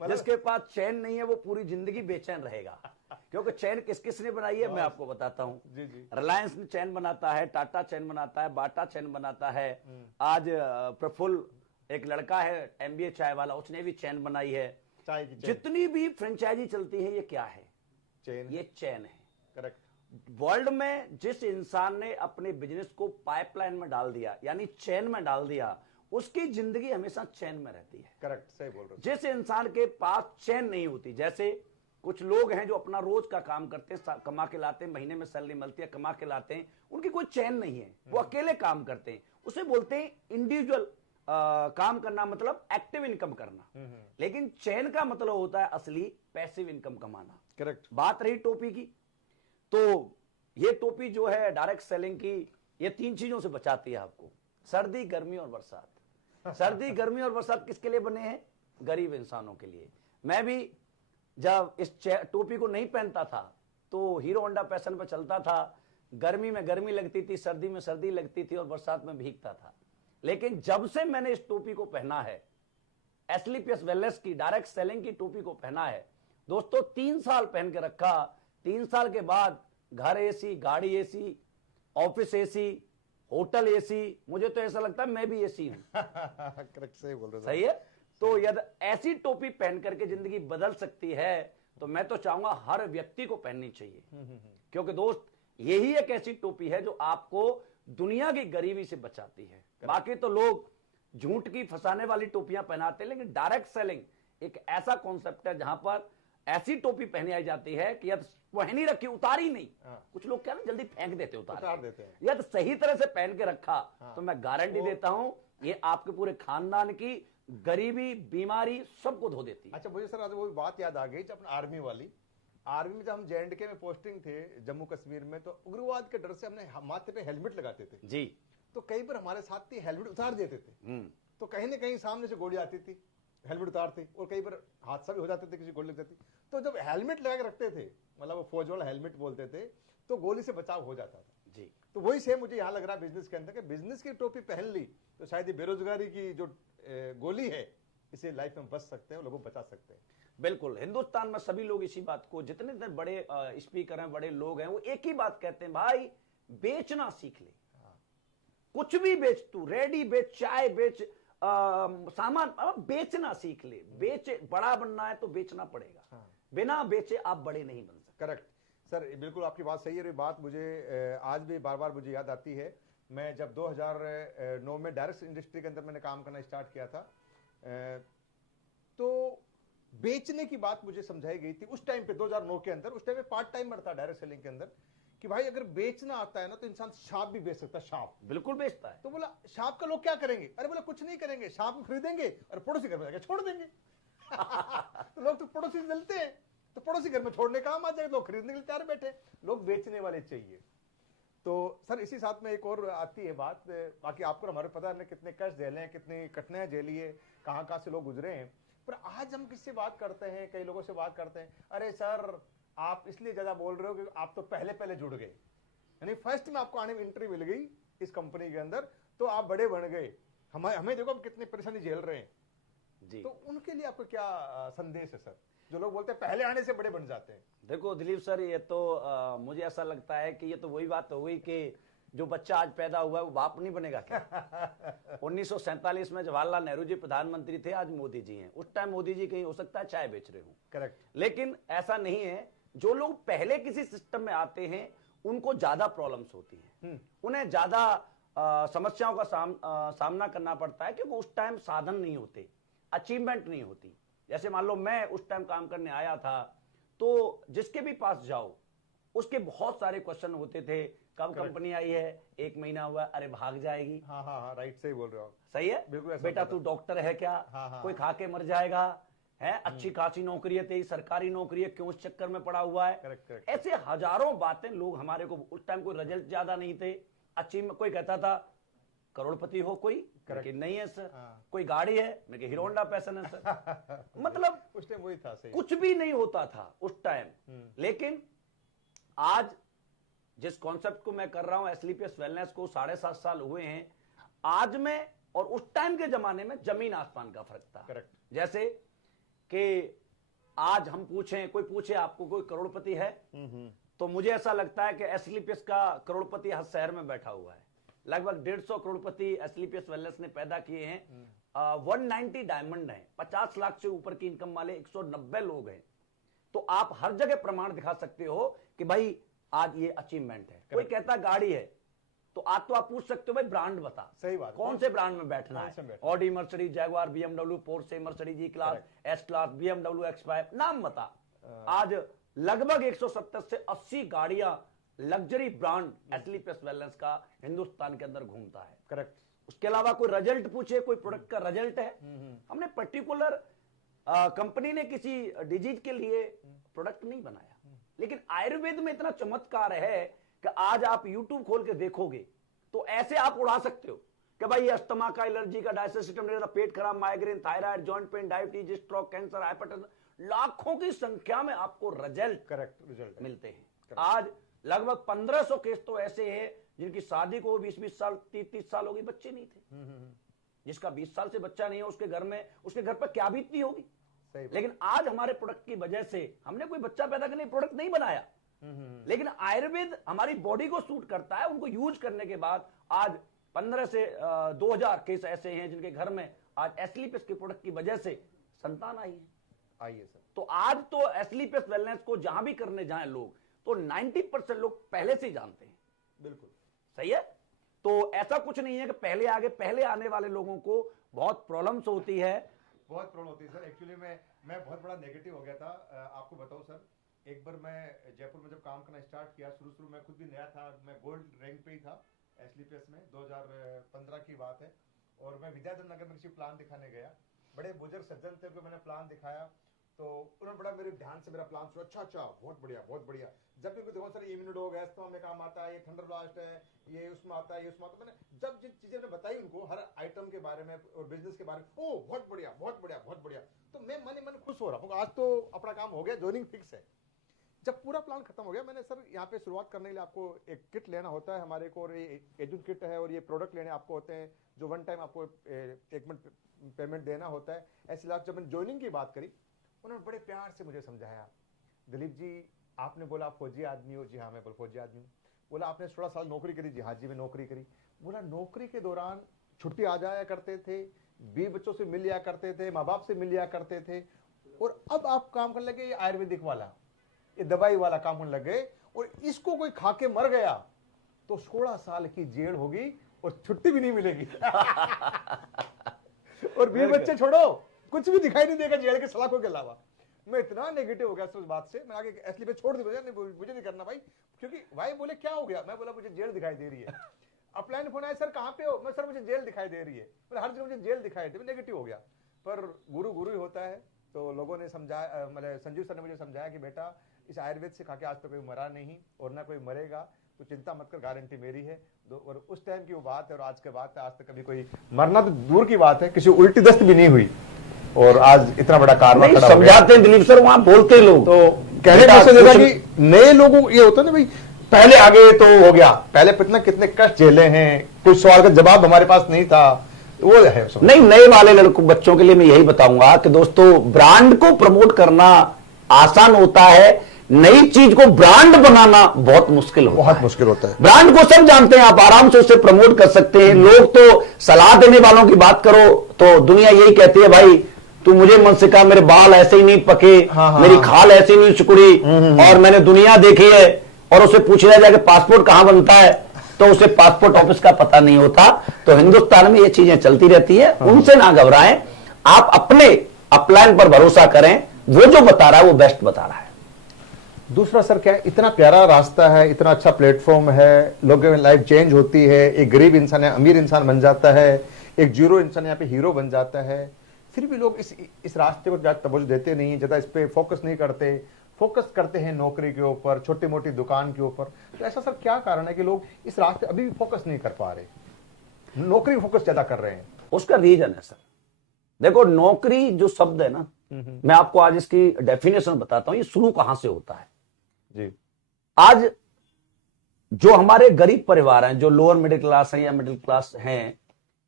जिसके पास चैन नहीं है वो पूरी जिंदगी बेचैन रहेगा। क्योंकि चैन किस किस ने बनाई है मैं आपको बताता हूं। जी जी। रिलायंस ने चैन बनाता है, टाटा चैन बनाता है, बाटा चैन बनाता है। आज प्रफुल्ल एक लड़का है एमबीए चाय वाला, उसने भी चैन बनाई है। चाय की चैन। जितनी भी फ्रेंचाइजी चलती है ये क्या है? चैन। ये चैन है। करेक्ट। वर्ल्ड में जिस इंसान ने अपने बिजनेस को पाइपलाइन में डाल दिया, यानी चैन में डाल दिया, उसकी जिंदगी हमेशा चैन में रहती है। करेक्ट, सही बोल रहे हो। जिस इंसान के पास चैन नहीं होती, जैसे कुछ लोग हैं जो अपना रोज का काम करते हैं, कमा के लाते हैं, महीने में सैलरी मिलती है, कमा के लाते हैं, उनकी कोई चैन नहीं है, वो अकेले काम करते हैं। उसे बोलते हैं इंडिविजुअल काम करना, मतलब एक्टिव इनकम करना। लेकिन चैन का मतलब होता है असली पैसिव इनकम कमाना। करेक्ट। बात रही टोपी की, तो ये टोपी जो है डायरेक्ट सेलिंग की, ये 3 चीजों से बचाती है आपको, सर्दी, गर्मी और बरसात। सर्दी, गर्मी और बरसात किसके लिए बने हैं? गरीब इंसानों के लिए। मैं भी जब इस टोपी को नहीं पहनता था तो हीरो होंडा पैशन पर चलता था, गर्मी में गर्मी लगती थी, सर्दी में सर्दी लगती थी और बरसात में भीगता था। लेकिन जब से मैंने इस टोपी को पहना है, एसलीपीएस वेलनेस की डायरेक्ट सेलिंग की टोपी को पहना है दोस्तों, 3 साल पहन के रखा, 3 साल के बाद घर एसी, गाड़ी AC, office AC, hotel AC, मुझे तो ऐसा लगता है मैं भी एसी हूं। करेक्ट, सही बोल रहे हो। सही है। तो यदि ऐसी टोपी पहन करके जिंदगी बदल सकती है तो मैं तो चाहूंगा हर व्यक्ति को पहननी चाहिए। क्योंकि दोस्त यही एक ऐसी टोपी है जो आपको दुनिया की गरीबी से बचाती है। बाकी तो लोग झूठ की फंसाने वाली टोपियां पहनाते हैं, लेकिन डायरेक्ट सेलिंग एक ऐसा कॉन्सेप्ट है जहां पर ऐसी टोपी पहनी आई जाती है कि यदि पहनी रखी, उतारी नहीं। कुछ लोग क्या ना जल्दी फेंक देते, उतार देते हैं। यदि सही तरह से पहन के रखा तो मैं गारंटी देता हूं ये आपके पूरे खानदान की गरीबी, बीमारी सबको धो देती है। अच्छा, मुझे सर आज वो बात याद आ गई जब अपना आर्मी वाली, आर्मी में जब हम JNK में पोस्टिंग थे जम्मू कश्मीर में, तो उग्रवाद के डर से हमने माथे पे हेलमेट लगाते थे जी। तो कई बार हमारे साथ हेलमेट उतार देते थे, तो कहीं ना कहीं सामने से गोली आती थी, हेलमेट उतारते, और कई बार हादसा भी हो जाते थे, किसी गोली लग जाती। तो जब हेलमेट लगा के रखते थे, मतलब वो फौज वाला हेलमेट बोलते थे, तो गोली से बचाव हो जाता था जी। तो वही सेम मुझे यहाँ लग रहा है बिजनेस के अंदर, कि बिजनेस की टोपी पहन ली तो शायद ये बेरोजगारी की जो गोली है इसे लाइफ में बच सकते हैं, लोगों को बचा सकते हैं। बिल्कुल, हिंदुस्तान में सभी लोग इसी बात को, जितने इतने बड़े स्पीकर हैं, बड़े लोग हैं, वो एक ही बात कहते हैं, भाई बेचना सीख ले। कुछ भी बेच, तू रेडी बेच, चाय बेच, सामान बेचना सीख ले। बेच, बड़ा बनना है तो बेचना पड़ेगा। बिना बेचे आप बड़े नहीं बन सकते। करेक्ट सर, बिल्कुल आपकी बात सही है। ये बात मुझे आज भी बार बार मुझे याद आती है। मैं जब 2009 में डायरेक्ट इंडस्ट्री के अंदर मैंने काम करना स्टार्ट किया था, तो बेचने की बात मुझे समझाई गई थी उस टाइम पे, 2009 के अंदर। उस टाइम पे पार्ट टाइमर था डायरेक्ट सेलिंग के अंदर, कि भाई अगर बेचना आता है ना तो इंसान सांप भी बेच सकता है। सांप बिल्कुल बेचता है। तो बोला सांप का लोग क्या करेंगे? अरे बोला कुछ नहीं करेंगे, सांप को खरीदेंगे और पड़ोसी घर में जाकर छोड़ देंगे। तो लोग तो पड़ोसी से मिलते हैं, तो पड़ोसी घर में छोड़ने काम आ जाएगा, लोग खरीदने के लिए तैयार बैठे, लोग बेचने वाले चाहिए। तो सर इसी साथ में एक और आती है बात, बाकी आपको हमारे पता नहीं कितने कष्ट झेले हैं, कितनी कठिनाइयां झेली है, कहाँ कहाँ से लोग गुजरे हैं। पर आज हम किससे बात करते हैं, कई लोगों से बात करते हैं, अरे सर आप इसलिए ज्यादा बोल रहे हो कि आप तो पहले पहले जुड़ गए, यानी फर्स्ट में आपको आने में एंट्री मिल गई इस कंपनी के अंदर, तो आप बड़े बन गए। हमें देखो हम कितनी परेशानी झेल रहे हैं जी। तो उनके लिए आपको क्या संदेश है सर, जो लोग बोलते हैं पहले आने से बड़े बन जाते हैं? देखो दिलीप सर, ये तो मुझे ऐसा लगता है कि ये तो वही बात हो गई कि जो बच्चा आज पैदा हुआ है वो बाप नहीं बनेगा क्या? 1947 में जवाहरलाल नेहरू जी प्रधानमंत्री थे, आज मोदी जी हैं। उस टाइम मोदी जी कहीं हो सकता है चाय बेच रहे हो। करेक्ट। लेकिन ऐसा नहीं है। जो लोग पहले किसी सिस्टम में आते हैं उनको ज्यादा प्रॉब्लम्स होती हैं, उन्हें ज्यादा समस्याओं का सामना करना पड़ता है, क्योंकि उस टाइम साधन नहीं होते, अचीवमेंट नहीं होती। जैसे मान लो मैं उस टाइम काम करने आया था, तो जिसके भी पास जाओ उसके बहुत सारे क्वेश्चन होते थे, कब कंपनी आई है, 1 महीना हुआ, अरे भाग जाएगी। हाँ हाँ हाँ, राइट, सही बोल रहे हो। सही है, बिल्कुल। बेटा तू डॉक्टर है क्या? हाँ, कोई खा के मर जाएगा है, अच्छी खासी नौकरी है तेरी, सरकारी नौकरी है, क्यों इस चक्कर में पड़ा हुआ है? करेक्ट। ऐसे हजारों बातें लोग हमारे को, उस टाइम कोई रिजल्ट ज्यादा नहीं थे, अच्छी में कोई कहता था करोड़पति हो कोई, लेकिन नहीं है सर। कोई गाड़ी है, मैं हीरो होंडा पैशन है सर। मतलब उस टाइम वही था, सही। कुछ भी नहीं होता था उस टाइम। लेकिन आज जिस कॉन्सेप्ट को मैं कर रहा हूं, एसलीपीएस वेलनेस को 7.5 साल हुए हैं, आज मैं और उस टाइम के जमाने में जमीन आसमान का फर्क था। करेक्ट। जैसे कि आज हम पूछें, कोई पूछे आपको कोई करोड़पति है, तो मुझे ऐसा लगता है कि एस्क्लेपियस का करोड़पति हर शहर में बैठा हुआ है। लगभग 150 करोड़पति एस्क्लेपियस वेलनेस ने पैदा किए हैं। 190 डायमंड हैं, 50 लाख से ऊपर की इनकम वाले 190 लोग हैं। तो आप हर जगह प्रमाण दिखा सकते हो कि भाई आज ये अचीवमेंट है। कोई कहता गाड़ी है, तो आज तो आप पूछ सकते हो भाई ब्रांड बता, सही बात, कौन से ब्रांड में बैठना है। Audi, Mercedes, Jaguar, BMW, Porsche, Mercedes E class, S class, BMW X5, नाम बता। आज लगभग 170 से 80 गाड़ियां लग्जरी ब्रांड एस्क्लेपियस वेलनेस का हिंदुस्तान के अंदर घूमता है। करेक्ट। उसके अलावा कोई रिजल्ट पूछे, कोई प्रोडक्ट का रिजल्ट है, हमने पर्टिकुलर कंपनी ने किसी डिजीज के लिए प्रोडक्ट नहीं बनाया, लेकिन आयुर्वेद में इतना चमत्कार है कि आज आप YouTube खोल के देखोगे तो ऐसे आप उड़ा सकते हो कि भाई अस्थमा का, एलर्जी का, डाइजेस्टिव सिस्टम, पेट खराब, migraine, thyroid, joint pain, diabetes, stroke, cancer, hypertension, लाखों की संख्या में आपको रिजल्ट रिजल्ट मिलते हैं। आज लगभग 1500 केस तो ऐसे हैं जिनकी शादी को 20-20 साल, 30-30 साल हो गई, बच्चे नहीं थे। जिसका 20 साल से बच्चा नहीं है, उसके घर पर क्या बीतती होगी। लेकिन आज हमारे प्रोडक्ट की वजह से हमने कोई बच्चा पैदा करने प्रोडक्ट नहीं बनाया, लेकिन आयुर्वेद हमारी बॉडी को सूट करता है। उनको यूज करने के बाद आज 15 से 2000 केस ऐसे हैं जिनके घर में आज एस्क्लेपियस के प्रोडक्ट की वजह से संतान आई है। सर, तो आज तो एस्क्लेपियस वेलनेस को जहां भी करने जाएं लोग, तो 90% लोग पहले से ही जानते हैं। बिल्कुल सही है। तो ऐसा कुछ नहीं है कि पहले आने वाले लोगों को बहुत प्रॉब्लम्स होती है। बहुत प्रॉब्लम होती है सर। एक्चुअली मैं बहुत बड़ा नेगेटिव हो गया था। आपको बताऊं सर, एक बार मैं जयपुर में जब काम करना स्टार्ट किया, शुरू में खुद भी नया था, मैं गोल्ड रैंक पे ही था एस्क्लेपियस में, 2015 की बात है। और मैं विद्याधर नगर में किसी प्लान दिखाने गया, बड़े बुजुर्ग सज्जन थे, उनको मैंने प्लान दिखाया तो उन्होंने बड़ा मेरे ध्यान से मेरा प्लान सुना। अच्छा, बहुत बढ़िया। जब भी देखो सर, इम्यूनोडोग है, अस्थमा में काम आता है, ये थंडर ब्लास्ट है, ये उसमें आता है, ये उसमें आता है। मैंने जब जिन चीजें मैंने बताई उनको, हर आइटम के बारे में और बिजनेस के बारे में, ओ बहुत बढ़िया। तो मैं मन खुश हो रहा हूँ, आज तो अपना काम हो गया, ज्वाइनिंग फिक्स है। जब पूरा प्लान खत्म हो गया, मैंने सर यहाँ पे शुरुआत करने के लिए आपको एक किट लेना होता है हमारे को, और ये एजुन किट है, और ये प्रोडक्ट लेने आपको होते हैं जो वन टाइम आपको 1 मिनट पेमेंट देना होता है। ऐसे जब मैंने ज्वाइनिंग की बात करी, उन्होंने बड़े प्यार से मुझे समझाया, दिलीप जी आपने बोला आप फौजी आदमी हो। जी हाँ, मैं फौजी आदमी हूँ। बोला आपने 16 साल नौकरी करी। जी हाँ जी, मैं नौकरी करी। बोला नौकरी के दौरान छुट्टी आ जाया करते थे, 20 बच्चों से मिल लिया करते थे, माँ बाप से मिल लिया करते थे, और अब आप काम करने लगे ये आयुर्वेदिक वाला, ये दवाई वाला काम होने लग गए, और इसको कोई खा के मर गया तो 16 साल की जेल होगी और छुट्टी भी नहीं मिलेगी। और 20 बच्चे छोड़ो, कुछ भी दिखाई नहीं देगा जेल के सलाखों के अलावा। मैं इतना नेगेटिव हो गया उस बात से, मैं आगे एस्क्लेपियस छोड़ दी, मुझे नहीं करना भाई, क्योंकि भाई बोले क्या हो गया, मैं बोला मुझे जेल दिखाई दे रही है। अपलाइन फोन आया, सर कहाँ पे हो, मैं सर मुझे जेल दिखाई दे रही है, मतलब हर जगह मुझे जेल दिखाई दे, नेगेटिव हो गया। पर गुरु ही होता है। तो लोगों ने समझाया, मतलब संजीव सर ने मुझे समझाया कि बेटा इस आयुर्वेद से खा के आज तक कोई मरा नहीं और ना कोई मरेगा, तो चिंता मत कर, गारंटी मेरी है। और उस टाइम की वो बात है और आज के बात है, आज तक कभी कोई मरना तो दूर की बात है, किसी उल्टी दस्त भी नहीं हुई, और आज इतना बड़ा कारनामा समझाते हैं दिलीप सर, वहां बोलते लोग तो कहने का देखा कि नए लोगों को ये होता है ना भाई, पहले आगे तो हो गया, पहले कितने कष्ट झेले हैं, कोई सवाल का जवाब हमारे पास नहीं था, वो है नहीं। नए वाले लड़कों बच्चों के लिए मैं यही बताऊंगा कि दोस्तों ब्रांड को प्रमोट करना आसान होता है, नई चीज को ब्रांड बनाना बहुत मुश्किल होता है। ब्रांड को सब जानते हैं, आप आराम से उसे प्रमोट कर सकते हैं। लोग तो सलाह देने वालों की बात करो तो दुनिया यही कहती है, भाई तू मुझे मन से कहा, मेरे बाल ऐसे ही नहीं पके, मेरी खाल ऐसी नहीं सिकुड़ी, और मैंने दुनिया देखी है, और उसे पूछा जाए कि पासपोर्ट कहां बनता है तो उसे पासपोर्ट ऑफिस का पता नहीं होता। तो हिंदुस्तान में ये चीजें चलती रहती है, उनसे ना घबराएं, आप अपने अपलाइन पर भरोसा करें, वो जो बता रहा है वो बेस्ट बता रहा है। दूसरा सर क्या है, इतना प्यारा रास्ता है, इतना अच्छा प्लेटफॉर्म है, लोगों में लाइफ चेंज होती है, एक गरीब इंसान है अमीर इंसान बन जाता है, एक जीरो इंसान यहाँ पे हीरो बन जाता है। फिर भी लोग इस रास्ते को ज्यादा तवज्जो देते नहीं, ज्यादा इस पे फोकस नहीं करते, फोकस करते हैं नौकरी के ऊपर, छोटी मोटी दुकान के ऊपर। तो ऐसा सर क्या कारण है कि लोग इस रास्ते अभी भी फोकस नहीं कर पा रहे, नौकरी फोकस ज्यादा कर रहे हैं? उसका रीजन है सर, देखो नौकरी जो शब्द है ना, मैं आपको आज इसकी डेफिनेशन बताता हूं, ये शुरू कहां से होता है जी। आज जो हमारे गरीब परिवार हैं, जो लोअर मिडिल क्लास है या मिडिल क्लास हैं,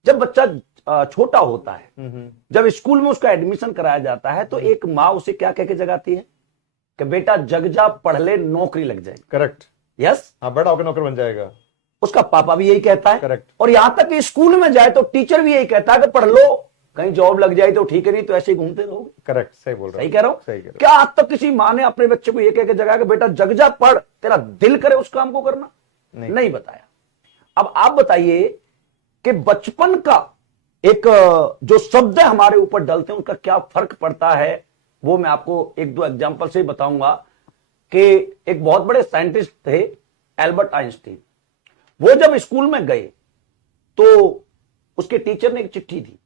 जब बच्चा छोटा होता है, जब स्कूल में उसका एडमिशन कराया जाता है, तो एक माँ उसे क्या कह के जगाती है कि बेटा जग जा, पढ़ ले, नौकरी लग जाए। करेक्ट। यस, हाँ, बड़ा होकर नौकर बन जाएगा। उसका पापा भी यही कहता है। करेक्ट। और यहां तक कि स्कूल में जाए तो टीचर भी यही कहता है कि पढ़ लो, कहीं जॉब लग जाए तो ठीक है, नहीं तो ऐसे ही घूमते रहोगे। करेक्ट, सही बोल रहा हूं। सही कह रहा हूं। सही कह रहा हूं। क्या आज तक किसी माँ ने अपने बच्चे को ये कह के जगाया कि बेटा जग जा, पढ़, तेरा दिल करे उस काम को करना? नहीं बताया। अब आप बताइए कि बचपन का एक जो शब्द हमारे ऊपर डलते हैं उनका क्या फर्क पड़ता है, वो मैं आपको एक दो एग्जांपल से बताऊंगा। कि एक बहुत बड़े साइंटिस्ट थे एल्बर्ट आइंस्टीन। वो जब स्कूल में गए तो उसके टीचर ने एक चिट्ठी दी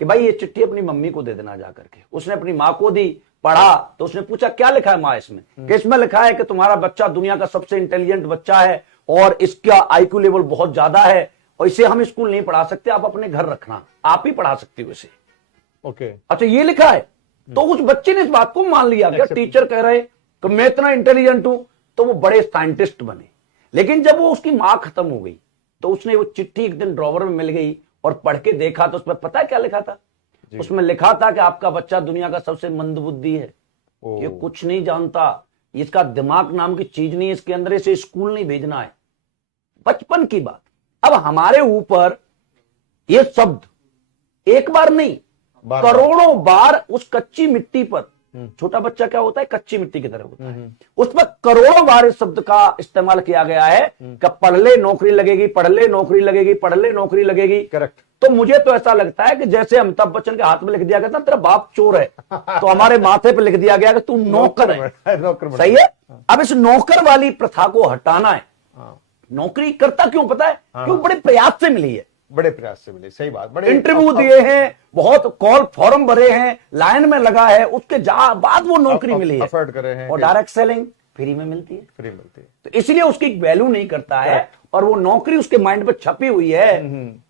कि भाई ये चिट्ठी अपनी मम्मी को दे देना जाकर के। उसने अपनी माँ को दी, पढ़ा तो उसने पूछा क्या लिखा है माँ इसमें? कि इसमें लिखा है कि तुम्हारा बच्चा दुनिया का सबसे इंटेलिजेंट बच्चा है और इसका आईक्यू लेवल बहुत ज्यादा है और इसे हम स्कूल नहीं पढ़ा सकते, आप अपने घर रखना, आप ही पढ़ा सकती हो इसे। ओके। अच्छा, ये लिखा है। तो उस बच्चे ने इस बात को मान लिया कि टीचर कह रहे कि मैं इतना इंटेलिजेंट हूं, तो वो बड़े साइंटिस्ट बने। लेकिन जब वो उसकी मां खत्म हो गई तो उसने वो चिट्ठी एक दिन ड्रॉवर में मिल गई और पढ़ के देखा तो उसमें पता है क्या लिखा था? उसमें लिखा था कि आपका बच्चा दुनिया का सबसे मंदबुद्धि है, ये कुछ नहीं जानता, इसका दिमाग नाम की चीज नहीं है इसके अंदर, इसे स्कूल नहीं भेजना है। बचपन की बात। अब हमारे ऊपर ये शब्द एक बार नहीं, करोड़ों बार उस कच्ची मिट्टी पर, छोटा बच्चा क्या होता है, कच्ची मिट्टी की तरह होता है, उस पर करोड़ों बार इस शब्द का इस्तेमाल किया गया है कि पढ़ ले नौकरी लगेगी, पढ़ ले नौकरी लगेगी, पढ़ ले नौकरी लगेगी। करेक्ट। तो मुझे तो ऐसा लगता है कि जैसे अमिताभ बच्चन के हाथ में लिख दिया गया था तेरा बाप चोर है, तो हमारे माथे पे लिख दिया गया कि तू नौकर है। सही है। अब इस नौकर वाली प्रथा को हटाना है। नौकरी करता क्यों पता है? क्यों? बड़े प्रयास से मिली है, बड़े प्रयास से मिली। सही बात। बड़े इंटरव्यू दिए हैं, बहुत कॉल फॉर्म भरे हैं, लाइन में लगा है, उसके बाद वो नौकरी मिली है। एफर्ट करे हैं। और डायरेक्ट सेलिंग फ्री में मिलती है, फ्री मिलती है, तो इसलिए उसकी वैल्यू नहीं करता है और वो नौकरी उसके माइंड पे छपी हुई है।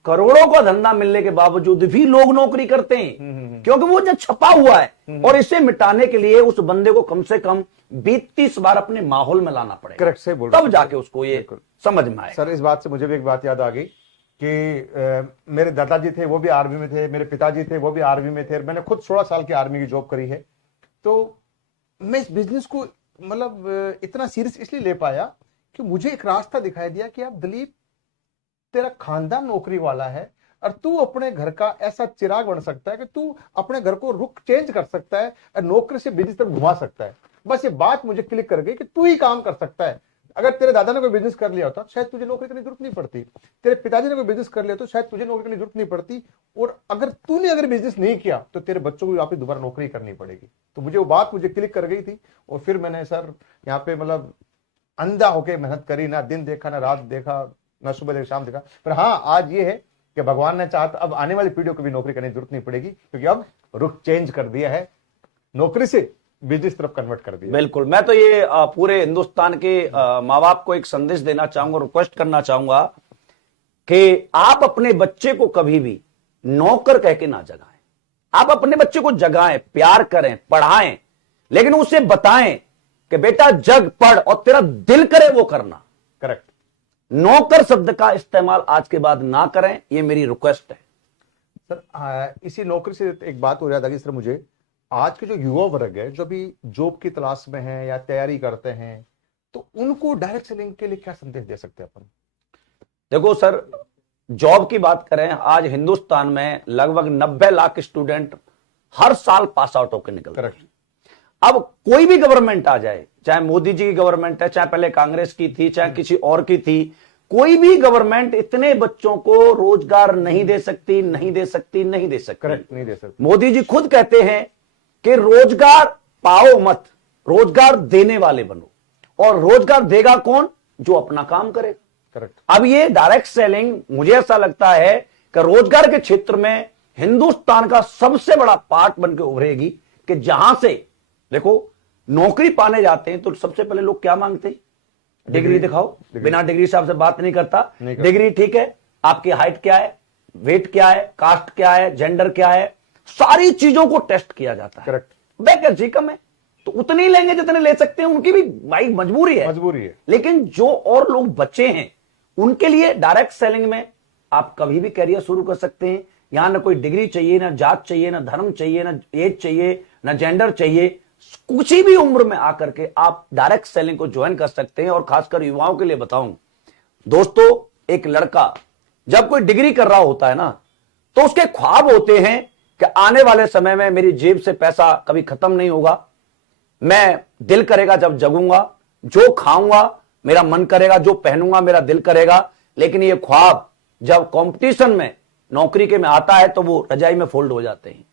करोड़ों का धंधा मिलने के बावजूद भी लोग नौकरी करते हैं क्योंकि वो जो छपा हुआ है। और इसे मिटाने के लिए उस बंदे को कम से कम 20-30 बार अपने माहौल में लाना पड़ेगा। करेक्ट, सही बोल रहे तब जाके उसको ये समझ में आए। सर, इस बात से मुझे भी एक बात याद आ गई कि मेरे दादाजी थे, वो भी आर्मी में थे, मेरे पिताजी थे, वो भी आर्मी में थे। मैंने खुद 16 साल की आर्मी की जॉब करी है। तो मैं इस बिजनेस को मतलब इतना सीरियस इसलिए ले पाया कि मुझे एक रास्ता दिखाई दिया कि अब दिलीप, तेरा खानदान नौकरी वाला है और तू अपने घर का ऐसा चिराग बन सकता है कि तू अपने घर को रुख चेंज कर सकता है और नौकरी से बिजनेस तक घुमा सकता है। बस ये बात मुझे क्लिक कर गई कि तू ही काम कर सकता है। अगर तेरे दादा ने कोई बिजनेस कर लिया होता शायद तुझे नौकरी करने की जरूरत नहीं पड़ती, तेरे पिताजी ने कोई बिजनेस कर लिया तो शायद तुझे नौकरी करने की जरूरत नहीं पड़ती, और अगर बिजनेस नहीं किया तो तेरे बच्चों को वापस दोबारा नौकरी करनी पड़ेगी। तो मुझे वो बात मुझे क्लिक कर गई थी और फिर मैंने सर यहाँ पे मतलब अंधा होके मेहनत करी, ना दिन देखा, ना रात देखा, ना सुबह देखा, शाम देखा। पर हाँ, आज ये है कि भगवान ने चाहा तो अब आने वाली पीढ़ियों को भी नौकरी करने की जरूरत नहीं पड़ेगी, क्योंकि अब रुख चेंज कर दिया है, नौकरी से बिजनेस तरफ कन्वर्ट कर दिया। बिल्कुल। मैं तो ये पूरे हिंदुस्तान के माँ बाप को एक संदेश देना चाहूंगा, रिक्वेस्ट करना चाहूंगा कि आप अपने बच्चे को कभी भी नौकर कह के ना जगाएं। आप अपने बच्चे को जगाएं, प्यार करें, पढ़ाएं, लेकिन उसे बताएं कि बेटा जग, पढ़ और तेरा दिल करे वो करना। करेक्ट। नौकर शब्द का इस्तेमाल आज के बाद ना करें, ये मेरी रिक्वेस्ट है। सर, इसी नौकरी से एक बात हो याद आ गई सर मुझे। आज के जो युवा वर्ग है, जो भी जॉब की तलाश में है या तैयारी करते हैं, तो उनको डायरेक्ट सेलिंग के लिए क्या संदेश दे सकते हैं अपन? देखो सर, जॉब की बात करें, आज हिंदुस्तान में लगभग 90 लाख स्टूडेंट हर साल पास आउट होकर निकलते हैं। अब कोई भी गवर्नमेंट आ जाए, चाहे मोदी जी की गवर्नमेंट है, चाहे पहले कांग्रेस की थी, चाहे किसी और की थी, कोई भी गवर्नमेंट इतने बच्चों को रोजगार नहीं दे सकती, नहीं दे सकती, नहीं दे सकती। करेक्ट, नहीं दे सकती। मोदी जी खुद कहते हैं कि रोजगार पाओ मत, रोजगार देने वाले बनो। और रोजगार देगा कौन? जो अपना काम करे। करेक्ट। अब ये डायरेक्ट सेलिंग, मुझे ऐसा लगता है कि रोजगार के क्षेत्र में हिंदुस्तान का सबसे बड़ा पार्ट बनकर उभरेगी। कि जहां से देखो नौकरी पाने जाते हैं तो सबसे पहले लोग क्या मांगते हैं? डिग्री दिखाओ। बिना डिग्री से आपसे बात नहीं करता। डिग्री ठीक है, आपकी हाइट क्या है, वेट क्या है, कास्ट क्या है, जेंडर क्या है, सारी चीजों को टेस्ट किया जाता है। करेक्ट। वैकेंसी कम है तो उतनी लेंगे जितने ले सकते हैं, उनकी भी भाई मजबूरी है। मजबूरी है। लेकिन जो और लोग बचे हैं उनके लिए डायरेक्ट सेलिंग में आप कभी भी कैरियर शुरू कर सकते हैं। यहां ना कोई डिग्री चाहिए, ना जात चाहिए, ना धर्म चाहिए, ना एज चाहिए, ना जेंडर चाहिए। कुछ भी उम्र में आकर के आप डायरेक्ट सेलिंग को ज्वाइन कर सकते हैं। और खासकर युवाओं के लिए बताऊं दोस्तों, एक लड़का जब कोई डिग्री कर रहा होता है ना, तो उसके ख्वाब होते हैं कि आने वाले समय में मेरी जेब से पैसा कभी खत्म नहीं होगा, मैं दिल करेगा जब जगूंगा, जो खाऊंगा मेरा मन करेगा, जो पहनूंगा मेरा दिल करेगा। लेकिन ये ख्वाब जब कंपटीशन में नौकरी के में आता है तो वो रजाई में फोल्ड हो जाते हैं।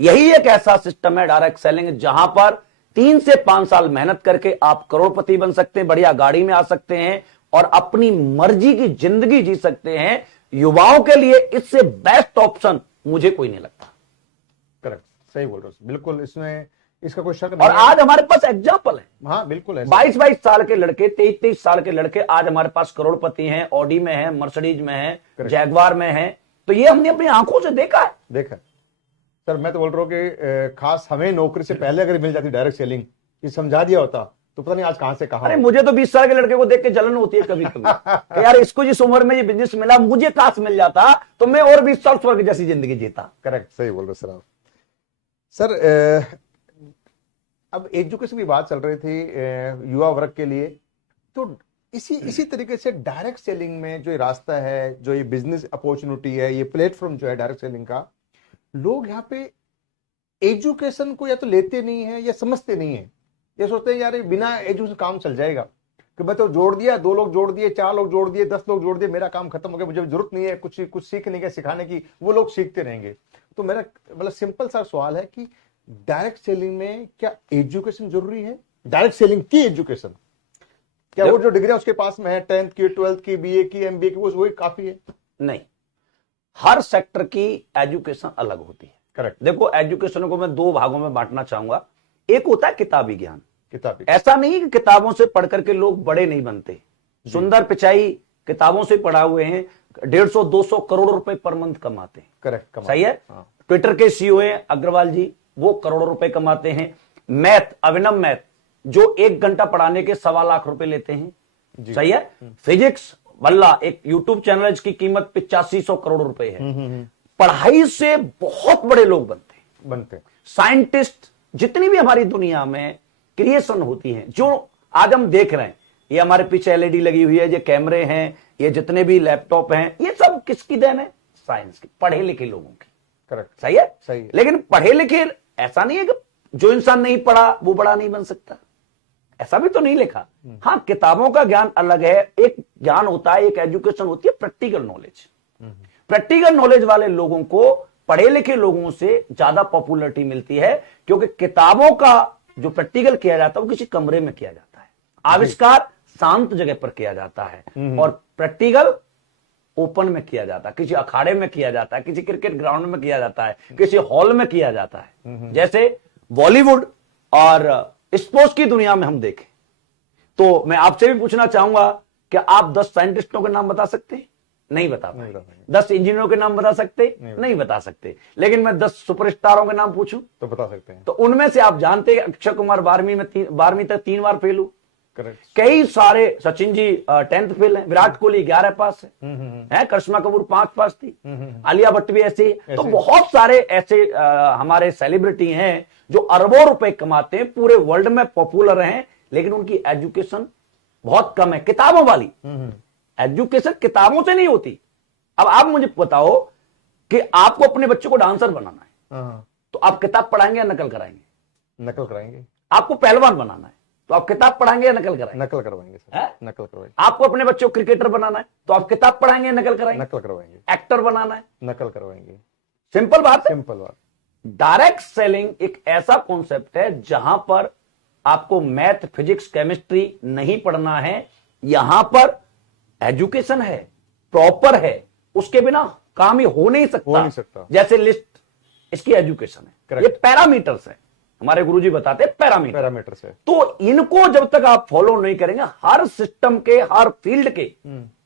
यही एक ऐसा सिस्टम है डायरेक्ट सेलिंग, जहां पर 3 से 5 साल मेहनत करके आप करोड़पति बन सकते हैं, बढ़िया गाड़ी में आ सकते हैं और अपनी मर्जी की जिंदगी जी सकते हैं। युवाओं के लिए इससे बेस्ट ऑप्शन मुझे कोई नहीं लगता। करेक्ट, सही बोल रहे हो, बिल्कुल इसमें इसका कोई शक नहीं और आज हमारे पास एग्जाम्पल है। हाँ बिल्कुल है। 22-22 साल के लड़के, 23-23 साल के लड़के आज हमारे पास करोड़पति हैं, ऑडी में हैं, मर्सिडीज में हैं, जैगवार में हैं। तो ये हमने अपनी आंखों से देखा है। देखा सर, मैं तो बोल रहा हूँ कि खास हमें नौकरी से पहले अगर मिल जाती डायरेक्ट सेलिंग, ये समझा दिया होता तो पता नहीं आज कहां से कहां। अरे मुझे तो 20 साल के लड़के को देख के जलन होती है कभी कभी यार इसको जिस उम्र में ये बिजनेस मिला, मुझे काश मिल जाता तो मैं और 20 साल स्वर्ग जैसी जिंदगी जीता। करेक्ट, सही बोल रहे सर आप। सर अब एजुकेशन की बात चल रही थी युवा वर्ग के लिए, तो इसी तरीके से डायरेक्ट सेलिंग में जो ये रास्ता है, जो ये बिजनेस अपॉर्चुनिटी है, ये प्लेटफॉर्म जो है डायरेक्ट सेलिंग का, लोग यहाँ पे एजुकेशन को या तो लेते नहीं है या समझते नहीं है। ये सोचते हैं यार बिना एजुकेशन काम चल जाएगा, कि मैं तो जोड़ दिया, 2 लोग जोड़ दिए, 4 लोग जोड़ दिए, 10 लोग जोड़ दिए, मेरा काम खत्म हो गया, मुझे जरूरत नहीं है कुछ सीखने का, सिखाने की, वो लोग सीखते रहेंगे। तो मेरा मतलब सिंपल सा सवाल है कि डायरेक्ट सेलिंग में क्या एजुकेशन जरूरी है? डायरेक्ट सेलिंग की एजुकेशन क्या वो जो डिग्री उसके पास में है 10th की, 12th की, बीए की, एमबीए की, वो वही काफी है? नहीं, हर सेक्टर की एजुकेशन अलग होती है। करेक्ट। देखो, एजुकेशन को मैं 2 भागों में बांटना चाहूंगा। एक होता है किताबी ज्ञान। किताबी, ऐसा नहीं कि किताबों से पढ़ करके लोग बड़े नहीं बनते। सुंदर पिचाई किताबों से पढ़ा हुए हैं, 150-200 करोड़ रुपए पर मंथ कमाते हैं। करेक्ट, सही है। ट्विटर के सीईओ हैं अग्रवाल जी, वो करोड़ों रुपए कमाते हैं। मैथ, अभिनव मैथ, जो 1 घंटा पढ़ाने के 1.25 लाख रुपए लेते हैं। सही है। फिजिक्स भल्ला, एक यूट्यूब चैनल जिसकी कीमत 8500 करोड़ रुपए है। पढ़ाई से बहुत बड़े लोग बनते। साइंटिस्ट, जितनी भी हमारी दुनिया में क्रिएशन होती है, जो आज हम देख रहे हैं, ये हमारे पीछे एलईडी लगी हुई है, ये कैमरे हैं, ये जितने भी लैपटॉप हैं, ये सब किसकी देन है? साइंस की, पढ़े लिखे लोगों की। करेक्ट, सही है। सही है। लेकिन पढ़े लिखे ऐसा नहीं है कि जो इंसान नहीं पढ़ा वो बड़ा नहीं बन सकता, ऐसा भी तो नहीं लिखा। हाँ, किताबों का ज्ञान अलग है। एक ज्ञान होता है, एक एजुकेशन होती है प्रैक्टिकल नॉलेज। प्रैक्टिकल नॉलेज वाले लोगों को पढ़े लिखे लोगों से ज्यादा पॉपुलरिटी मिलती है, क्योंकि किताबों का जो प्रैक्टिकल किया जाता है वो किसी कमरे में किया जाता है, आविष्कार शांत जगह पर किया जाता है, और प्रैक्टिकल ओपन में किया जाता है, किसी अखाड़े में किया जाता है, किसी क्रिकेट ग्राउंड में किया जाता है, किसी हॉल में किया जाता है। जैसे बॉलीवुड और स्पोर्ट्स की दुनिया में हम देखें तो मैं आपसे भी पूछना चाहूंगा कि आप 10 साइंटिस्टों के नाम बता सकते हैं? नहीं बता पाएंगे। 10 इंजीनियरों के नाम बता सकते? नहीं बता सकते। लेकिन मैं 10 सुपरस्टारों के नाम पूछूं तो बता सकते हैं। तो उनमें से आप जानते हैं अक्षय कुमार 12वीं तक 3 बार फेल हुए। करेक्ट। कई सारे, सचिन जी 10th फेल है, विराट कोहली 11 पास है, करिश्मा कपूर 5 पास थी, आलिया भट्ट भी ऐसे। तो बहुत सारे ऐसे हमारे सेलिब्रिटी हैं जो अरबों रुपए कमाते हैं, पूरे वर्ल्ड में पॉपुलर हैं, लेकिन उनकी एजुकेशन बहुत कम है, किताबों वाली एजुकेशन किताबों से नहीं होती। अब आप मुझे बताओ कि आपको अपने बच्चे को डांसर बनाना है, तो आप किताब पढ़ाएंगे या नकल कराएंगे? नकल कराएंगे। आपको पहलवान बनाना है तो आप किताब पढ़ाएंगे या नकल कराएंगे? नकल करवाएंगे सर, नकल करवाएंगे। आपको अपने बच्चों को क्रिकेटर बनाना है तो आप किताब पढ़ाएंगे या नकल कराएंगे? नकल करवाएंगे। एक्टर बनाना है, नकल करवाएंगे। सिंपल बात है। सिंपल बात। डायरेक्ट सेलिंग एक ऐसा कॉन्सेप्ट है जहां पर आपको मैथ, फिजिक्स, केमिस्ट्री नहीं पढ़ना है, यहां पर एजुकेशन है, प्रॉपर है, उसके बिना काम ही हो नहीं सकता। जैसे लिस्ट, इसकी एजुकेशन है, ये पैरामीटर्स है, हमारे गुरुजी बताते हैं पैरामीटर से। तो इनको जब तक आप फॉलो नहीं करेंगे, हर सिस्टम के, हर फील्ड के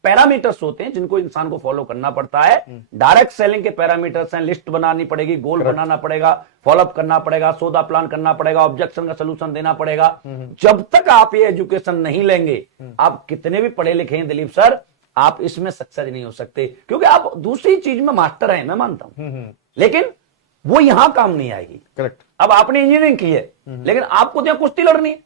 पैरामीटर्स होते हैं जिनको इंसान को फॉलो करना पड़ता है। डायरेक्ट सेलिंग के पैरामीटर्स हैं, लिस्ट बनानी पड़ेगी, गोल बनाना पड़ेगा, फॉलोअप करना पड़ेगा, सौदा प्लान करना पड़ेगा, ऑब्जेक्शन का सोल्यूशन देना पड़ेगा। जब तक आप ये एजुकेशन नहीं लेंगे, आप कितने भी पढ़े लिखे हैं दिलीप सर, आप इसमें सक्सेस नहीं हो सकते, क्योंकि आप दूसरी चीज में मास्टर हैं, मैं मानता हूं, लेकिन वो यहां काम नहीं आएगी। करेक्ट। अब आपने इंजीनियरिंग की है, लेकिन आपको तो यहां कुश्ती लड़नी है,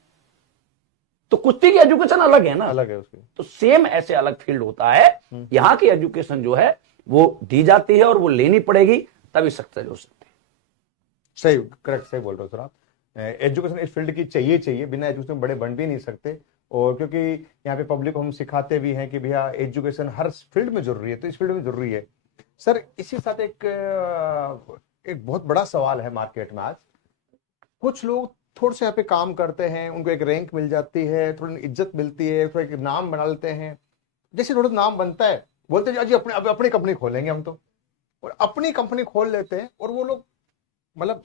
तो कुश्ती की एजुकेशन अलग है ना, अलग है उसकी। तो सेम ऐसे अलग फील्ड होता है। यहां की एजुकेशन जो है वो दी जाती है और वो लेनी पड़ेगी, तभी सक्सेस हो सकती है। सही, करेक्ट, सही बोल रहे हो सर आप। एजुकेशन इस फील्ड की चाहिए, बिना एजुकेशन बड़े बन भी नहीं सकते। और क्योंकि यहाँ पे पब्लिक को हम सिखाते भी हैं कि भैया एजुकेशन हर फील्ड में जरूरी है, तो इस फील्ड में जरूरी है। सर इसी साथ एक बहुत बड़ा सवाल है मार्केट में आज। कुछ लोग थोड़े से यहाँ पे काम करते हैं, उनको एक रैंक मिल जाती है, थोड़ी इज्जत मिलती है, थोड़ा एक नाम बना लेते हैं। जैसे थोड़ा नाम बनता है, बोलते हैं जी अपनी कंपनी खोलेंगे हम तो, और अपनी कंपनी खोल लेते हैं। और वो लोग मतलब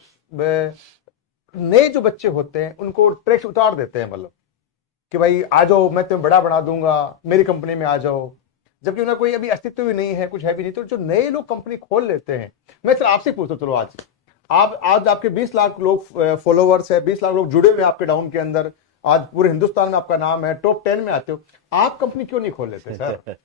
नए जो बच्चे होते हैं उनको ट्रैक उतार देते हैं, मतलब कि भाई आ जाओ, मैं तुम्हें बड़ा बना दूंगा, मेरी कंपनी में आ जाओ, जबकि उन्हें कोई अभी अस्तित्व भी नहीं है, कुछ है भी नहीं। तो जो नए लोग कंपनी खोल लेते हैं, मैं सर आपसे पूछता हूं, चलो आज आपके 20 लाख लोग फॉलोवर्स है, 20 लाख लोग जुड़े हुए आपके डाउन के अंदर, आज पूरे हिंदुस्तान में आपका नाम है, टॉप 10 में आते हो, आप कंपनी क्यों नहीं खोल लेते सर?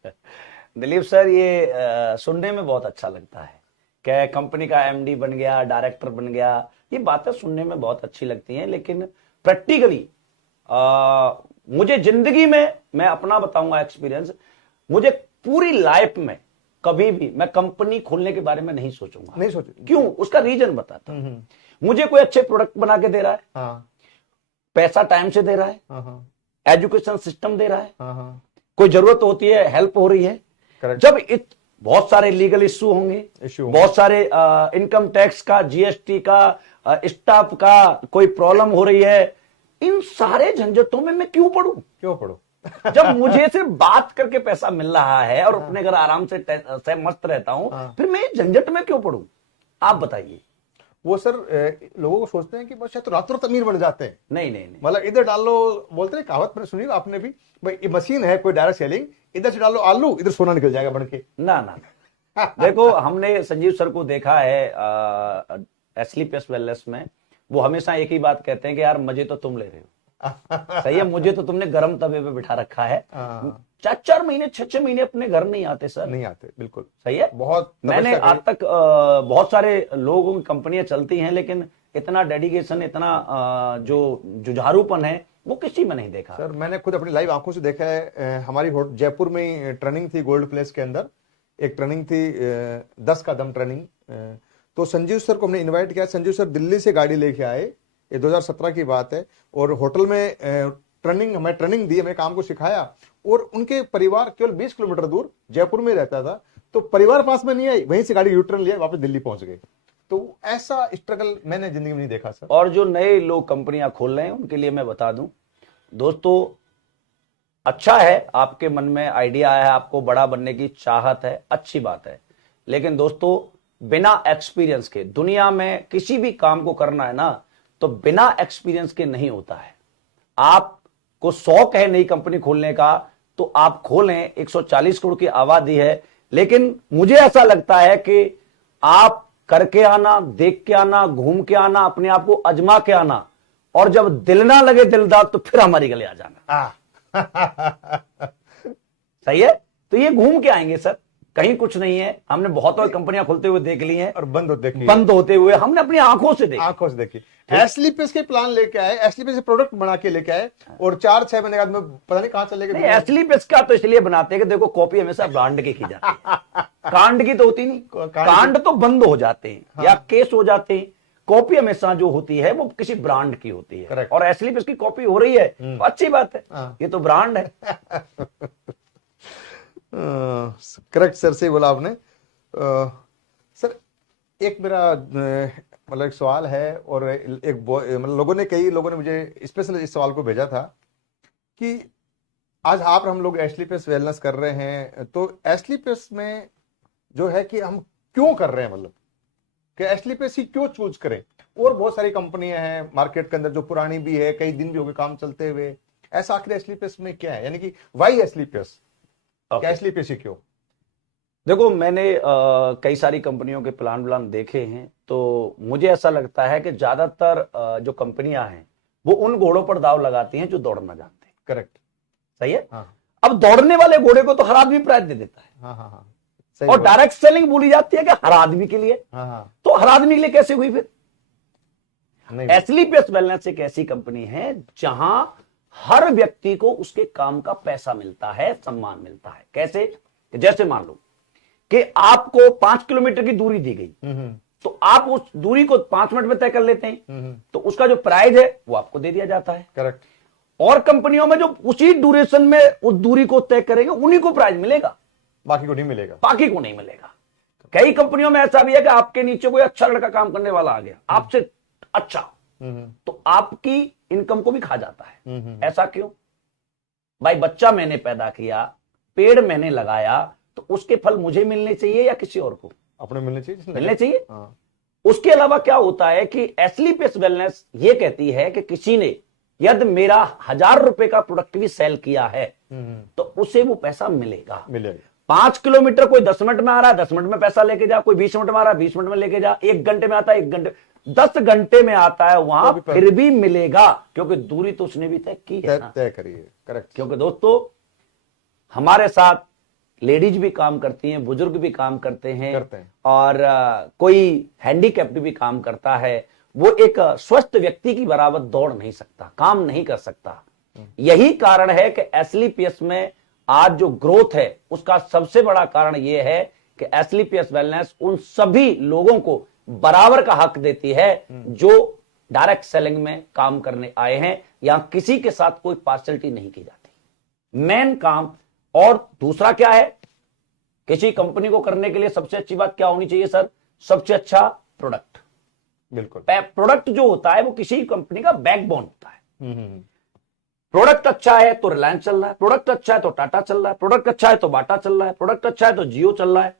दिलीप सर, ये सुनने में बहुत अच्छा लगता है कि कंपनी का एमडी बन गया, डायरेक्टर बन गया, ये बातें सुनने में बहुत अच्छी लगती हैं, लेकिन प्रैक्टिकली मुझे जिंदगी में, मैं अपना बताऊंगा एक्सपीरियंस, मुझे पूरी लाइफ में कभी भी मैं कंपनी खोलने के बारे में नहीं सोचूंगा। नहीं सोचूंगा। क्यों? उसका रीजन बताता हूं। मुझे कोई अच्छे प्रोडक्ट बना के दे रहा है, हाँ। पैसा टाइम से दे रहा है, हाँ। एजुकेशन सिस्टम दे रहा है, हाँ। कोई जरूरत होती है, हेल्प हो रही है। करेक्ट। जब बहुत सारे लीगल इश्यू होंगे, बहुत सारे इनकम टैक्स का, जीएसटी का, स्टाफ का कोई प्रॉब्लम हो रही है, इन सारे झंझटों में मैं क्यों पढ़ूं? जब मुझे सिर्फ बात करके पैसा मिल रहा है और अपने घर आराम से मस्त रहता हूं, फिर मैं झंझट में क्यों पढ़ूं? आप बताइए। वो सर लोगों को सोचते हैं कि बस तो रातों रात अमीर बन जाते हैं। नहीं, मतलब इधर डाल लो, बोलते हैं कहावत मैंने सुनी आपने भी, भाई ये मशीन है कोई डायरेक्ट सेलिंग, इधर से डालो आलू, इधर सोना निकल जाएगा बन के। ना देखो, हमने संजीव सर को देखा है एस्लीपियस वेलनेस में, वो हमेशा एक ही बात कहते हैं कि यार मजे तो तुम ले रहे हो, सही है, मुझे तो तुमने गर्म तवे पे बिठा रखा है। 4 महीने 6 महीने अपने घर नहीं आते सर, नहीं आते, बिल्कुल सही है। बहुत मैंने आज तक बहुत सारे लोगों की कंपनियां चलती हैं, लेकिन इतना डेडिकेशन, इतना जो जुझारूपन है, वो किसी में नहीं देखा सर। मैंने खुद अपनी लाइव आंखों से देखा है। हमारी जयपुर में ट्रेनिंग थी, गोल्ड प्लेस के अंदर एक ट्रेनिंग थी, 10 का दम ट्रेनिंग। तो संजीव सर को हमने इनवाइट किया। संजीव सर दिल्ली से गाड़ी लेके आए, ये 2017 की बात है, और होटल में हमें ट्रेनिंग दी, हमें काम को सिखाया। और उनके परिवार केवल 20 किलोमीटर दूर जयपुर में रहता था, तो परिवार पास में नहीं आई, वहीं से गाड़ी यूटर्न लिया, वापस दिल्ली पहुंच गए। तो ऐसा स्ट्रगल मैंने जिंदगी में नहीं देखा सर। और जो नए लोग कंपनियां खोल रहे हैं, उनके लिए मैं बता दूं दोस्तों, अच्छा है आपके मन में आइडिया है, आपको बड़ा बनने की चाहत है, अच्छी बात है, लेकिन दोस्तों बिना एक्सपीरियंस के दुनिया में किसी भी काम को करना है ना, तो बिना एक्सपीरियंस के नहीं होता है। आपको शौक है नई कंपनी खोलने का, तो आप खोलें, 140 करोड़ की आबादी है, लेकिन मुझे ऐसा लगता है कि आप करके आना, देख के आना, घूम के आना, अपने आप को आजमा के आना, और जब दिल ना लगे दिलदार, तो फिर हमारी गले आ जाना। सही है, तो ये घूम के आएंगे सर, कहीं कुछ नहीं है। हमने बहुत और कंपनियां खुलते हुए देख ली हैं, और बंद होते हुए हमने अपनी आंखों से देखी। एस्लीपियस के प्लान लेके आए, एस्लीपियस से प्रोडक्ट बना के लेके आए, और 4-6 महीने बाद में पता नहीं कहां चले गए। एस्लीपियस का तो इसलिए बनाते हैं कि देखो, कॉपी हमेशा ब्रांड की जाती है, कांड की तो होती नहीं, कांड तो बंद हो जाते हैं, हाँ। या केस हो जाते हैं। कॉपी हमेशा जो होती है वो किसी ब्रांड की होती है। Correct. और एस्लीपियस की कॉपी हो रही है तो अच्छी बात है, हाँ। ये तो ब्रांड है। करेक्ट सर, से बोला आपने। सर एक मेरा मतलब एक सवाल है, और एक मतलब कई लोगों ने मुझे स्पेशल इस सवाल को भेजा था कि आज हम लोग एस्लीपियस वेलनेस कर रहे हैं, तो एस्लीपियस में जो है कि हम क्यों कर रहे हैं, मतलब कि एस्लीपियस ही क्यों चूज करें? और बहुत सारी कंपनियां हैं मार्केट के अंदर जो पुरानी भी है, कई दिन भी हो गए काम चलते हुए, ऐसा आखिर एस्लीपियस में क्या है, यानी कि वाई एस्लीपियस, एस्लीपियस ही क्यों? देखो, मैंने कई सारी कंपनियों के प्लान देखे हैं, तो मुझे ऐसा लगता है कि ज्यादातर जो कंपनियां हैं वो उन घोड़ों पर दाव लगाती हैं जो दौड़ना जानते हैं। करेक्ट, सही है, हाँ। अब दौड़ने वाले घोड़े को तो हर आदमी प्राइज दे देता है। हाँ हाँ हाँ, और डायरेक्ट सेलिंग बोली जाती है कि हर आदमी के लिए। हाँ हाँ, तो हर आदमी के लिए कैसे हुई फिर? नहीं एसलीपीएस वेलनेस एक ऐसी कंपनी है जहां हर व्यक्ति को उसके काम का पैसा मिलता है, सम्मान मिलता है। कैसे? जैसे मान लो कि आपको 5 किलोमीटर की दूरी दी गई, तो आप उस दूरी को 5 मिनट में तय कर लेते हैं, तो उसका जो प्राइज है वो आपको दे दिया जाता है। करेक्ट। और कंपनियों में जो उसी ड्यूरेशन में उस दूरी को तय करेंगे उन्हीं को प्राइज मिलेगा, बाकी को नहीं मिलेगा। बाकी को नहीं मिलेगा। कई कंपनियों में ऐसा भी है कि आपके नीचे कोई अच्छा लड़का काम करने वाला आ गया आपसे अच्छा, तो आपकी इनकम को भी खा जाता है। ऐसा क्यों भाई? बच्चा मैंने पैदा किया, पेड़ मैंने लगाया, तो उसके फल मुझे मिलने चाहिए या किसी और को? अपने मिलने चाहिए, मिलने चाहिए। हाँ। उसके अलावा क्या होता है कि एसलीपीएस वेलनेस ये कहती है कि किसी ने यदि मेरा 1000 रुपए का प्रोडक्ट भी सेल किया है तो उसे वो पैसा मिलेगा। 5 किलोमीटर कोई 10 मिनट में आ रहा है, 10 मिनट में पैसा लेके जा, कोई 20 मिनट में आ रहा है, 20 मिनट में लेके जा, 1 घंटे में आता है, 1 घंटे, 10 घंटे में आता है, वहां फिर भी मिलेगा, क्योंकि दूरी तो उसने भी तय की है, तय करी है। करेक्ट। क्योंकि दोस्तों हमारे साथ लेडीज भी काम करती हैं, बुजुर्ग भी काम करते हैं, और कोई हैंडीकैप्ड भी काम करता है। वो एक स्वस्थ व्यक्ति की बराबर दौड़ नहीं सकता, काम नहीं कर सकता। यही कारण है कि एसलीपीएस में आज जो ग्रोथ है उसका सबसे बड़ा कारण यह है कि एसलीपीएस वेलनेस उन सभी लोगों को बराबर का हक देती है जो डायरेक्ट सेलिंग में काम करने आए हैं। यहां किसी के साथ कोई पार्शलिटी नहीं की जाती, मेन काम। और दूसरा क्या है, किसी कंपनी को करने के लिए सबसे अच्छी बात क्या होनी चाहिए सर? सबसे अच्छा प्रोडक्ट। बिल्कुल। प्रोडक्ट जो होता है वो किसी कंपनी का बैकबोन होता है। प्रोडक्ट अच्छा है तो रिलायंस चल रहा है, प्रोडक्ट अच्छा है तो टाटा चल रहा है, प्रोडक्ट अच्छा है तो बाटा चल रहा है, प्रोडक्ट अच्छा है तो जियो चल रहा है।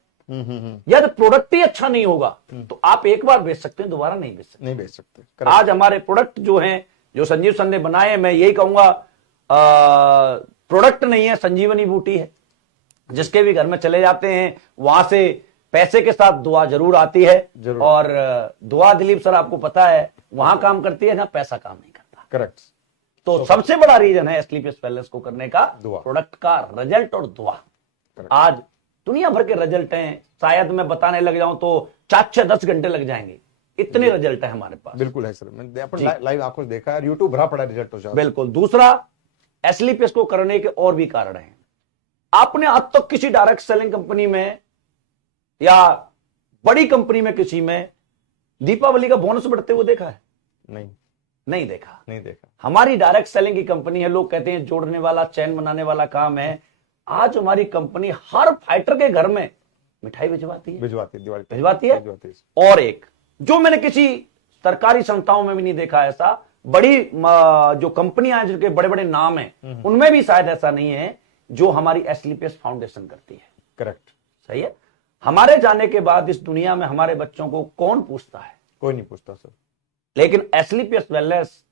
यदि प्रोडक्ट ही अच्छा नहीं होगा तो आप एक बार बेच सकते हैं, दोबारा नहीं बेच सकते। आज हमारे प्रोडक्ट जो हैं, जो संजीव सर ने बनाए, मैं यही कहूंगा प्रोडक्ट नहीं है, संजीवनी बूटी है। जिसके भी घर में चले जाते हैं वहां से पैसे के साथ दुआ जरूर आती है। और दुआ दिलीप सर आपको पता है वहां काम करती है ना, पैसा काम नहीं करता। करेक्ट। तो सबसे बड़ा रीजन है एसलीपीएस वेलनेस को करने का प्रोडक्ट का रिजल्ट और दुआ। आज दुनिया भर के रिजल्ट हैं, शायद मैं बताने लग जाऊं तो 4-10 घंटे लग जाएंगे, इतने रिजल्ट है हमारे पास। बिल्कुल है सर, मैंने लाइव आंखों से देखा है, यूट्यूब भरा पड़ा रिजल्ट हो जाता है। बिल्कुल। दूसरा, एसलीपीएस को करने के और भी कारण हैं। आपने आज तक किसी डायरेक्ट सेलिंग कंपनी में या बड़ी कंपनी में किसी में दीपावली का बोनस बढ़ते हुए देखा है? नहीं देखा। हमारी डायरेक्ट सेलिंग की कंपनी है, लोग कहते हैं जोड़ने वाला, चैन बनाने वाला काम है। आज हमारी कंपनी हर फाइटर के घर में मिठाई भिजवाती है। और एक जो मैंने किसी सरकारी संस्थाओं में भी नहीं देखा ऐसा, बड़ी जो कंपनियां हैं जिनके बड़े बड़े नाम हैं उनमें भी शायद ऐसा नहीं है जो हमारी एसलीपीएस फाउंडेशन करती है। करेक्ट। सही है। हमारे जाने के बाद इस दुनिया में हमारे बच्चों को कौन पूछता है? कोई नहीं पूछता सर। लेकिन एसलीपीएस वेलनेस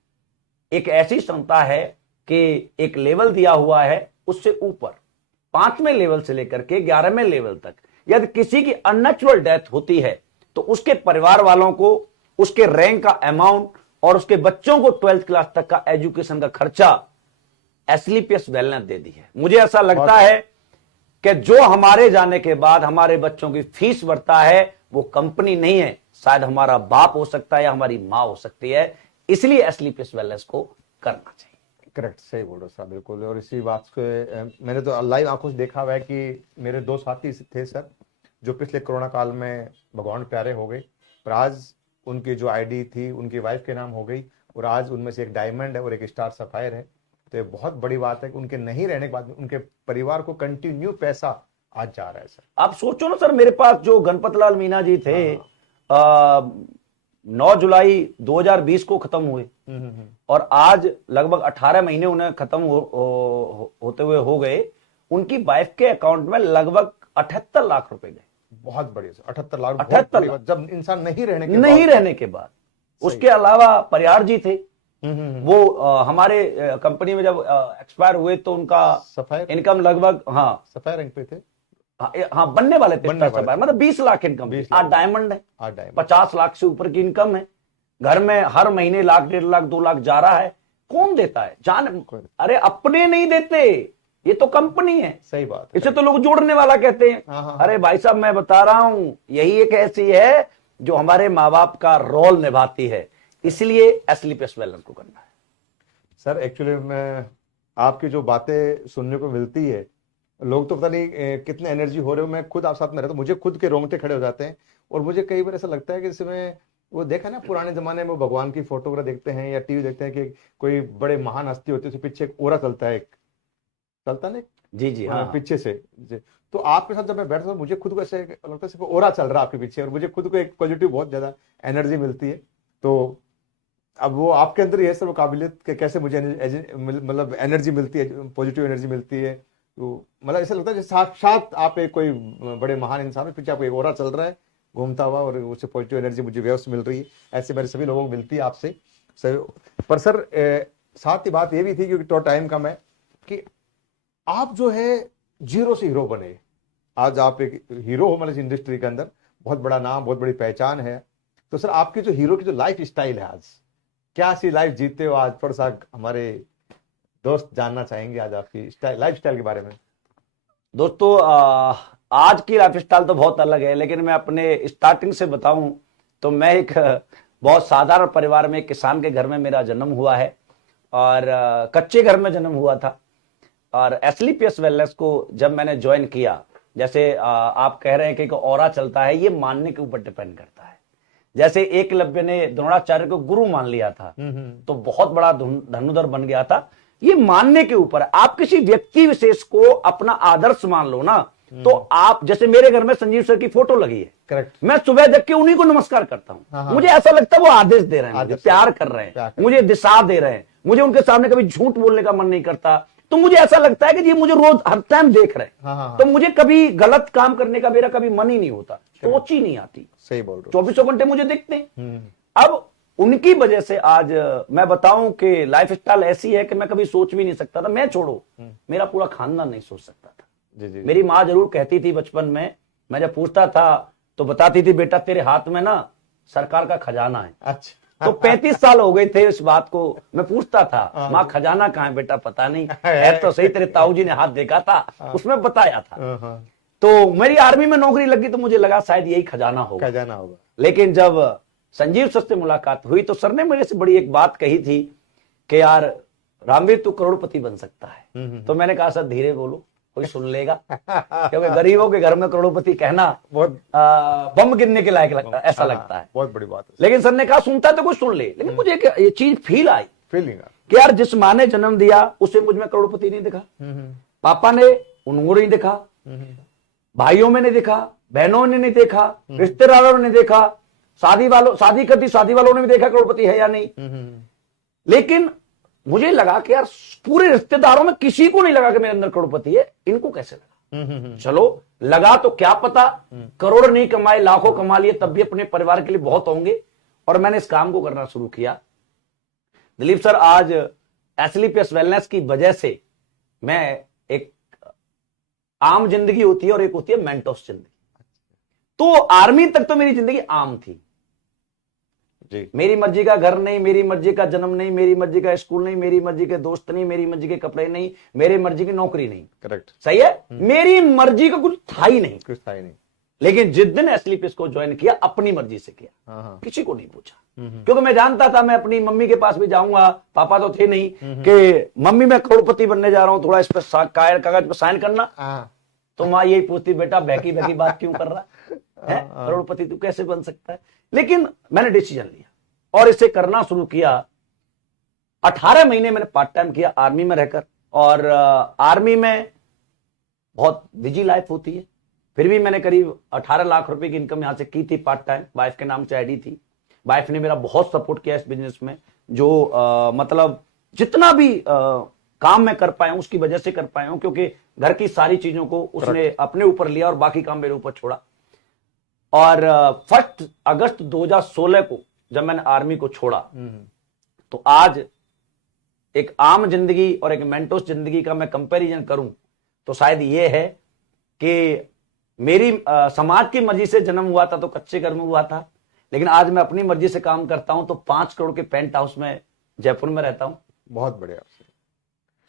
एक ऐसी संस्था है कि एक लेवल दिया हुआ है, उससे ऊपर 5वें लेवल से लेकर के 11वें लेवल तक यदि किसी की अननेचुरल डेथ होती है तो उसके परिवार वालों को उसके रैंक का अमाउंट और उसके बच्चों को 12th क्लास तक का एजुकेशन का खर्चा एसलीपीएस वेलनेस दे दी है। मुझे ऐसा लगता है कि जो हमारे जाने के बाद हमारे बच्चों की फीस बढ़ता है वो कंपनी नहीं है, शायद हमारा बाप हो सकता है या हमारी मां हो सकती है। इसलिए एसलीपीएस वेलनेस को करना चाहिए। करेक्ट, सही बोल रहे हो सर, बिल्कुल। और इसी बात को मैंने तो लाइव आंखों से देखा हुआ है कि मेरे 2 साथी थे सर जो पिछले कोरोना काल में भगवान प्यारे हो गए, पर आज उनकी जो आईडी थी उनकी वाइफ के नाम हो गई, और आज उनमें से एक डायमंड है और एक स्टार सफायर है। तो ये बहुत बड़ी बात है कि उनके नहीं रहने के बाद उनके परिवार को कंटिन्यू पैसा आज जा रहा है सर। आप सोचो ना सर, मेरे पास जो गणपत लाल मीना जी थे 9 जुलाई 2020 को खत्म हुए और आज लगभग 18 महीने उन्हें खत्म होते हुए हो गए। उनकी वाइफ के अकाउंट में लगभग 78 लाख रुपए गए। बहुत बढ़िया सर, 78 लाख। 78 लाख जब इंसान नहीं रहने के बाद। उसके अलावा परियार जी थे, वो हमारे कंपनी में जब एक्सपायर हुए तो उनका इनकम लगभग सफायर रैंक पे थे, बनने वाले थे, मतलब 20 लाख इनकम। आज डायमंड है, 50 लाख से ऊपर की इनकम है। घर में हर महीने 1 लाख, 1.5 लाख, 2 लाख जा रहा है। कौन देता है? जान, अरे अपने नहीं देते, ये तो कंपनी है, सही बात, इसे तो लोग जोड़ने वाला कहते हैं। हाँ, हाँ। अरे भाई साहब, मैं बता रहा हूं, यही एक ऐसी है जो हमारे माँ बाप का रोल निभाती है, इसलिए एसलीपीएस वेलनेस को करना है। सर एक्चुअली मैं आपकी जो बातें सुनने को मिलती है, लोग तो पता नहीं कितने एनर्जी हो रहे हो, मैं खुद आप साथ में रहता हूँ, मुझे खुद के रोंगटे खड़े हो जाते हैं। और मुझे कई बार ऐसा लगता है कि इसमें वो देखा ना पुराने जमाने में, वो भगवान की फोटो वगैरह देखते हैं या टीवी देखते हैं कि कोई बड़े महान हस्ती होती है, उसके पीछे एक ओरा चलता है, एक चलता ना, जी जी हाँ। पीछे से तो आपके साथ जब मैं बैठता हूँ मुझे खुद को ऐसे लगता है सिर्फ ओरा चल रहा है आपके पीछे, और मुझे खुद को एक पॉजिटिव बहुत ज्यादा एनर्जी मिलती है। तो अब वो आपके अंदर ये सब काबिलियत के कैसे मुझे मतलब एनर्जी मिलती है, पॉजिटिव एनर्जी मिलती है, तो मतलब ऐसा लगता है जैसे साक्षात आप एक कोई बड़े महान इंसान है, पीछे आपको एक ओरा चल रहा है घूमता हुआ, और उससे पॉजिटिव एनर्जी मुझे व्यवस्था मिल रही है। ऐसे मेरे सभी लोगों को मिलती है आपसे सर। पर सर साथ ही बात ये भी थी, क्योंकि तो टाइम कम है, कि आप जो है जीरो से हीरो बने, आज आप एक हीरो हो, मतलब इंडस्ट्री के अंदर बहुत बड़ा नाम, बहुत बड़ी पहचान है। तो सर आपकी जो हीरो की जो लाइफ स्टाइल है, आज क्या सी लाइफ जीते हो, आज थोड़ा सा हमारे दोस्त जानना चाहेंगे आज आपकी लाइफ स्टाइल के बारे में। दोस्तों आज की लाइफ स्टाइल तो बहुत अलग है, लेकिन मैं अपने स्टार्टिंग से बताऊं तो मैं एक बहुत साधारण परिवार में, एक किसान के घर में मेरा जन्म हुआ है, और कच्चे घर में जन्म हुआ था। और एसलीपीएस वेलनेस को जब मैंने ज्वाइन किया, जैसे आप कह रहे हैं कि एक ऑरा चलता है, ये मानने के ऊपर डिपेंड करता है। जैसे एकलव्य ने द्रोणाचार्य को गुरु मान लिया था, तो बहुत बड़ा धनुधर बन गया था, ये मानने के ऊपर। आप किसी व्यक्ति विशेष को अपना आदर्श मान लो ना, तो आप, जैसे मेरे घर में संजीव सर की फोटो लगी है, करेक्ट, मैं सुबह देख के उन्हीं को नमस्कार करता हूं। मुझे ऐसा लगता है वो आदेश दे रहे हैं, मुझे प्यार कर रहे हैं, मुझे दिशा दे रहे हैं, मुझे उनके सामने कभी झूठ बोलने का मन नहीं करता। तो मुझे ऐसा लगता है कि ये मुझे रोज हर टाइम देख रहे हैं, तो मुझे कभी गलत काम करने का मेरा कभी मन ही नहीं होता, सोच ही नहीं आती। सही बोल रहे हो, 24 घंटे मुझे दिखते हैं। अब उनकी वजह से आज मैं बताऊं कि लाइफ स्टाइल ऐसी है कि मैं कभी सोच भी नहीं सकता था, मैं छोड़ो मेरा पूरा खानदान नहीं सोच सकता था। जी। मेरी माँ जरूर कहती थी बचपन में, मैं जब पूछता था तो बताती थी, बेटा तेरे हाथ में ना सरकार का खजाना है। अच्छा। तो 35 साल हो गए थे इस बात को, मैं पूछता था, माँ खजाना कहाँ है बेटा, पता नहीं है, तो सही तेरे ताऊ जी ने हाथ देखा था, उसमें बताया था। तो मेरी आर्मी में नौकरी लगी तो मुझे लगा शायद यही खजाना होगा। लेकिन जब संजीव सर से मुलाकात हुई तो सर ने मेरे से बड़ी एक बात कही थी कि यार रामवीर तू करोड़पति बन सकता है। तो मैंने कहा सर धीरे बोलो, कोई सुन लेगा, क्योंकि गरीबों के घर में करोड़पति कहना बहुत बम गिरने के लायक लगता है, ऐसा लगता है, बहुत बड़ी बात है। लेकिन सर ने कहा सुनता है तो कोई सुन ले। लेकिन मुझे ये चीज फीलिंग कि यार जिस माँ ने जन्म दिया उसे मुझ में करोड़पति नहीं दिखा, पापा ने उनको नहीं दिखा, भाइयों में नहीं दिखा, बहनों ने नहीं देखा, रिश्तेदारों ने देखा, शादी वालों ने भी देखा करोड़पति है या नहीं। लेकिन मुझे लगा कि यार पूरे रिश्तेदारों में किसी को नहीं लगा कि मेरे अंदर करोड़पति है, इनको कैसे लगा? चलो लगा तो क्या पता, करोड़ नहीं कमाए लाखों कमा लिए तब भी अपने परिवार के लिए बहुत होंगे। और मैंने इस काम को करना शुरू किया। दिलीप सर, आज एसलीपीएस वेलनेस की वजह से मैं, एक आम जिंदगी होती है और एक होती है मेंटोस जिंदगी। तो आर्मी तक तो मेरी जिंदगी आम थी जी। मेरी मर्जी का घर नहीं, मेरी मर्जी का जन्म नहीं, मेरी मर्जी का स्कूल नहीं, मेरी मर्जी के दोस्त नहीं, मेरी मर्जी के कपड़े नहीं, मेरी मर्जी की नौकरी नहीं। करेक्ट, सही है। मेरी मर्जी का कुछ था ही नहीं, नहीं। लेकिन जिस दिन एसलीपीएस को ज्वाइन किया अपनी मर्जी से किया, किसी को नहीं पूछा, क्योंकि मैं जानता था मैं अपनी मम्मी के पास भी जाऊंगा, पापा तो थे नहीं, कि मम्मी मैं करोड़पति बनने जा रहा हूं, थोड़ा इस पर कागज पर साइन करना। तो माँ यही पूछती, बेटा बहकी बहकी बात क्यों कर रहा है, करोड़पति तू कैसे बन सकता है? लेकिन मैंने डिसीजन लिया और इसे करना शुरू किया। 18 महीने मैंने पार्ट टाइम किया आर्मी में रहकर, और आर्मी में बहुत बिजी लाइफ होती है, फिर भी मैंने करीब 18 लाख रुपए की इनकम यहां से की थी पार्ट टाइम। वाइफ के नाम से आईडी थी, वाइफ ने मेरा बहुत सपोर्ट किया इस बिजनेस में, जो मतलब जितना भी काम मैं कर पाया हूं उसकी वजह से कर पाया हूं, क्योंकि घर की सारी चीजों को उसने अपने ऊपर लिया और बाकी काम मेरे ऊपर छोड़ा। और 1 अगस्त 2016 को जब मैंने आर्मी को छोड़ा, तो आज एक आम जिंदगी और एक मेंटोस जिंदगी का मैं कंपैरिजन करूं तो शायद ये है कि मेरी समाज की मर्जी से जन्म हुआ था तो कच्चे घर में हुआ था, लेकिन आज मैं अपनी मर्जी से काम करता हूं तो 5 करोड़ के पेंट हाउस में जयपुर में रहता हूं। बहुत बढ़िया।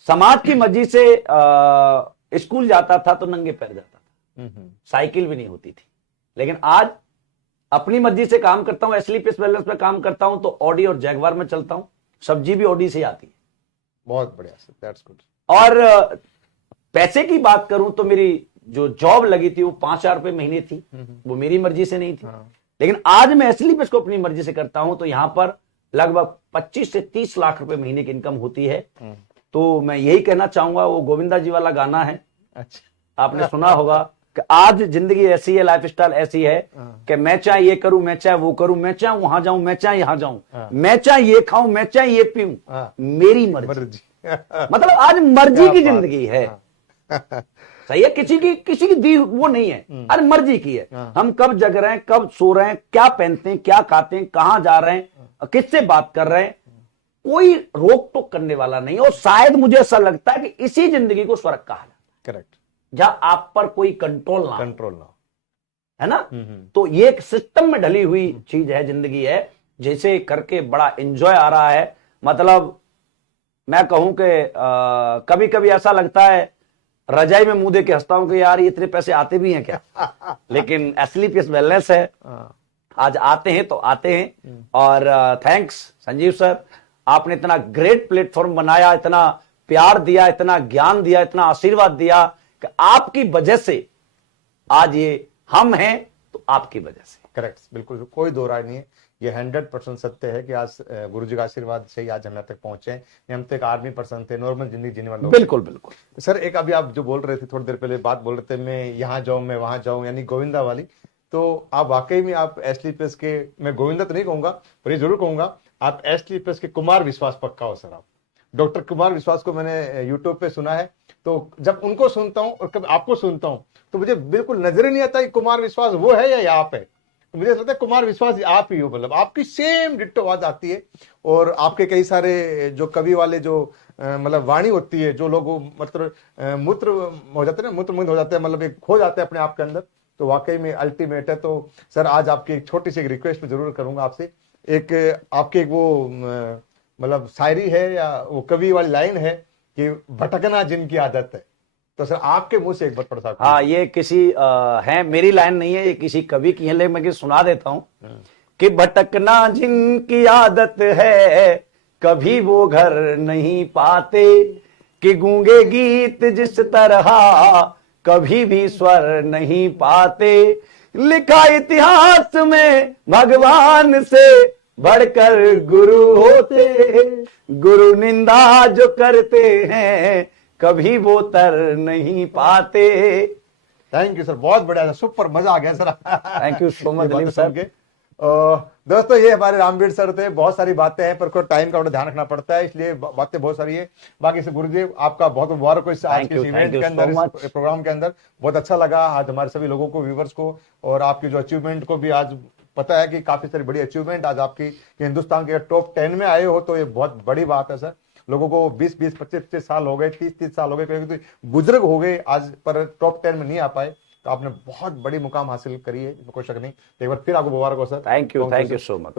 समाज की मर्जी से स्कूल जाता था तो नंगे पैर जाता था, साइकिल भी नहीं होती थी। लेकिन आज अपनी मर्जी से काम करता हूं, एसलीपीएस वेलनेस पे काम करता हूं तो ऑडी और जैगवार में चलता हूं, सब्जी भी ऑडी से आती है। बहुत बढ़िया सर, दैट्स गुड। और पैसे की बात करूं तो मेरी जो जॉब लगी थी वो 5,000 रुपए महीने थी, वो मेरी मर्जी से नहीं थी। लेकिन आज मैं एसलीपीएस को अपनी मर्जी से करता हूं तो यहां पर लगभग 25 से 30 लाख रुपए महीने की इनकम होती है। तो मैं यही कहना चाहूंगा, वो गोविंदा जी वाला गाना है, अच्छा आपने सुना होगा कि आज जिंदगी ऐसी है, लाइफस्टाइल ऐसी है कि मैं चाहे ये करूं, मैं चाहे वो करूं, मैं चाहे वहां जाऊं, मैं चाहे यहां जाऊं, मैं चाहे ये खाऊं, मैं चाहे ये पीऊं, मेरी मर्जी। मतलब आज मर्जी की जिंदगी है। सही है, किसी की दी वो नहीं है, आज मर्जी की है। हम कब जग रहे हैं, कब सो रहे हैं, क्या पहनते हैं, क्या खाते हैं, कहां जा रहे हैं, किससे बात कर रहे हैं, कोई रोक टोक करने वाला नहीं। और शायद मुझे ऐसा लगता है कि इसी जिंदगी को स्वर्ग कहा जाता है। करेक्ट, जहां आप पर कोई कंट्रोल ना है ना। तो ये एक सिस्टम में ढली हुई चीज है, जिंदगी है, जैसे करके बड़ा एंजॉय आ रहा है। मतलब मैं कहूं कि कभी कभी ऐसा लगता है, रजाई में मुंह दे के हंसता हूं कि यार ये इतने पैसे आते भी हैं क्या। लेकिन एसलीपीएस वेलनेस है, आज आते हैं तो आते हैं। और थैंक्स संजीव सर, आपने इतना ग्रेट प्लेटफॉर्म बनाया, इतना प्यार दिया, इतना ज्ञान दिया, इतना आशीर्वाद दिया कि आपकी वजह से आज ये हम हैं, तो आपकी वजह से। करेक्ट, बिल्कुल कोई दो राय नहीं है, ये 100% सत्य है कि आज गुरु जी का आशीर्वाद से ही आज हम यहाँ तक पहुंचे हैं। हम तो एक आर्मी पर्सन थे, नॉर्मल जिंदगी जीने वाले लोग। बिल्कुल बिल्कुल सर, एक अभी आप जो बोल रहे थे, थोड़ी देर पहले बात बोल रहे थे, मैं यहाँ जाऊं, मैं वहां जाऊं, यानी गोविंदा वाली, तो आप वाकई में आप एसलीपीएस के, मैं गोविंदा तो नहीं कहूंगा पर ये जरूर कहूंगा, आप एसलीपीएस के कुमार विश्वास पक्का हो सर। आप डॉक्टर कुमार विश्वास को मैंने यूट्यूब पे सुना है, तो जब उनको सुनता हूं और कभी आपको सुनता हूं तो मुझे बिल्कुल नजर ही नहीं आता कि कुमार विश्वास वो है या आप है। तो मुझे लगता है कुमार विश्वास आप ही हो, मतलब आपकी सेम डिट्टो आवाज आती है। और आपके कई सारे जो कवि वाले जो मतलब वाणी होती है, जो लोग मतलब मूत्र हो जाते हैं ना, मूत्र मुक्त हो जाते हैं, मतलब एक खो जाते हैं अपने आप के अंदर, तो वाकई में अल्टीमेट है। तो सर आज आपकी एक छोटी सी एक रिक्वेस्ट जरूर करूंगा आपसे, एक आपकी एक वो मतलब शायरी है या वो कवि वाली लाइन है कि भटकना जिनकी आदत है, तो सर आपके मुंह से एक बार पढ़ सकता हूं। हाँ, ये किसी है, मेरी लाइन नहीं है, ये किसी कवि की है, लेकिन मैं सुना देता हूं कि भटकना जिनकी आदत है, कभी वो घर नहीं पाते, कि गूंगे गीत जिस तरह कभी भी स्वर नहीं पाते, लिखा इतिहास में भगवान से बढ़कर गुरु होते, गुरु निंदा जो करते हैं कभी वो तर नहीं पाते। थैंक यू सर, बहुत बढ़िया, सुपर, मजा आ गया sir. Thank you so much Dilip sir. दोस्तों ये हमारे रामवीर सर थे, बहुत सारी बातें हैं पर कोई टाइम का ध्यान रखना पड़ता है, इसलिए बातें बहुत सारी है। बाकी से गुरुदेव आपका बहुत मुबारक हो इस आज के इवेंट के अंदर, इस प्रोग्राम के अंदर। बहुत अच्छा लगा आज हमारे सभी लोगों को, व्यूवर्स को, और आपकी जो अचीवमेंट को भी आज पता है कि काफी सारी बड़ी अचीवमेंट आज आपकी, हिंदुस्तान के टॉप 10 में आए हो तो ये बहुत बड़ी बात है सर। लोगों को 20-20, 25-25 साल हो गए, 30-30 साल हो गए, कहीं बुजुर्ग हो गए आज, पर टॉप 10 में नहीं आ पाए, तो आपने बहुत बड़ी मुकाम हासिल करी है, कोई शक नहीं। एक बार फिर आपको मुबारक हो sir. Thank you so much,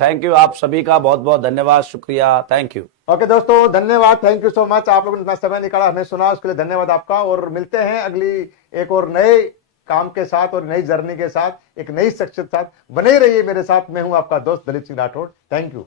thank you आप सभी का बहुत बहुत धन्यवाद, शुक्रिया, थैंक यू। ओके दोस्तों, धन्यवाद, थैंक यू सो मच, आप लोगों ने इतना समय निकाला, हमें सुना, उसके लिए धन्यवाद आपका। और मिलते हैं अगली एक और नए काम के साथ और नई जर्नी के साथ, एक नई शख्सियत साथ। बने रहिए मेरे साथ, मैं हूं आपका दोस्त दलीप सिंह राठौड़। Thank you.